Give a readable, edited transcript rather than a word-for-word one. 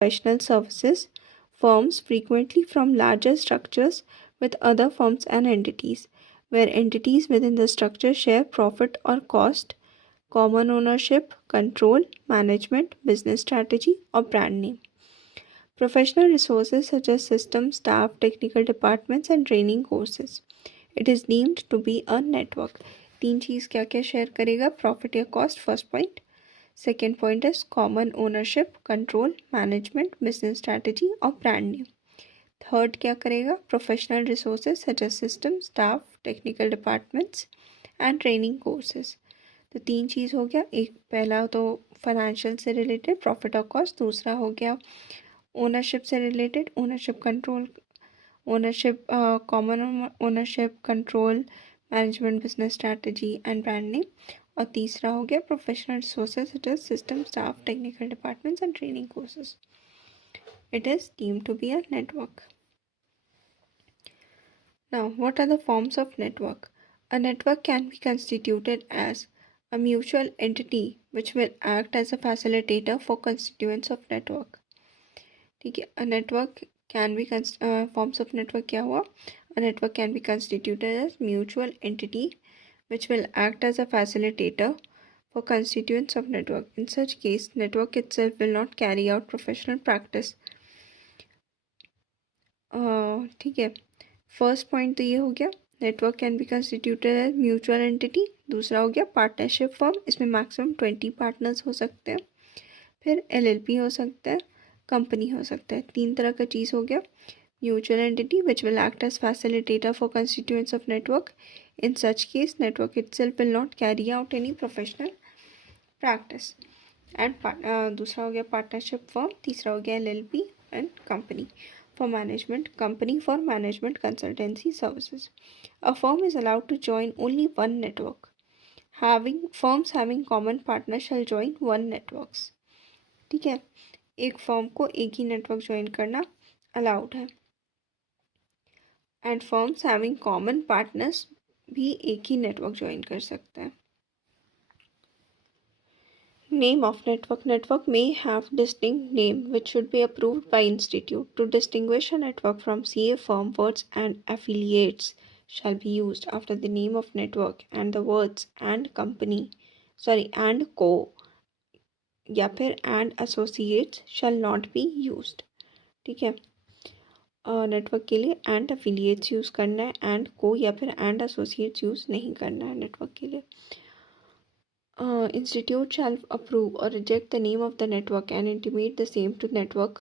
professional services firms frequently from larger structures with other firms and entities, where entities within the structure share profit or cost, common ownership, control, management, business strategy, or brand name. Professional resources such as systems, staff, technical departments, and training courses. It is deemed to be a network. तीन चीज़ क्या क्या शेयर करेगा? Profit या cost, first point. Second point is common ownership, control, management, business strategy और brand name. Third क्या करेगा? Professional resources such as system, staff, technical departments and training courses. तो तीन चीज़ हो गया. एक पहला तो फाइनेंशियल से रिलेटेड प्रॉफिट और कॉस्ट, दूसरा हो गया ओनरशिप से related ownership control, ownership common ownership, control, management, business strategy and brand name. और तीसरा हो गया professional resources such as system, staff, technical departments and training courses. It is deemed to be a network. Now, what are the forms of network? A network can be constituted as a mutual entity which will act as a facilitator for constituents of network. ठीक है. A network can be forms of network क्या हुआ? A network can be constituted as mutual entity which will act as a facilitator for constituents of network. In such case, network itself will not carry out professional practice. ठीक है. First point तो ये हो गया, network can be constituted as mutual entity. दूसरा हो गया partnership firm, इसमें मैक्सिमम 20 पार्टनर्स हो सकते हैं. फिर LLP हो सकता है, कंपनी हो सकता है. तीन तरह का चीज़ हो गया. Mutual entity which will act as facilitator for constituents of network. In such case network itself will not carry out any professional practice. And दूसरा हो गया पार्टनरशिप फर्म. तीसरा हो गया LLP and company for management, company for management consultancy services. A firm is allowed to join only one network. Firms having common partners shall join one networks. ठीक है. एक फर्म को एक ही नेटवर्क ज्वाइन करना अलाउड है. And firms having common partners भी एक ही network join कर सकता है. Name of network. Network may have distinct name which should be approved by institute. To distinguish a network from CA firm, words and affiliates shall be used after the name of network and the words and company and co या फिर and associates shall not be used. ठीक है. नेटवर्क के लिए and affiliates use करना है, and co या फिर and associates यूज़ नहीं करना है नेटवर्क के लिए. Institute shall approve or reject the name of the network and intimate the same to network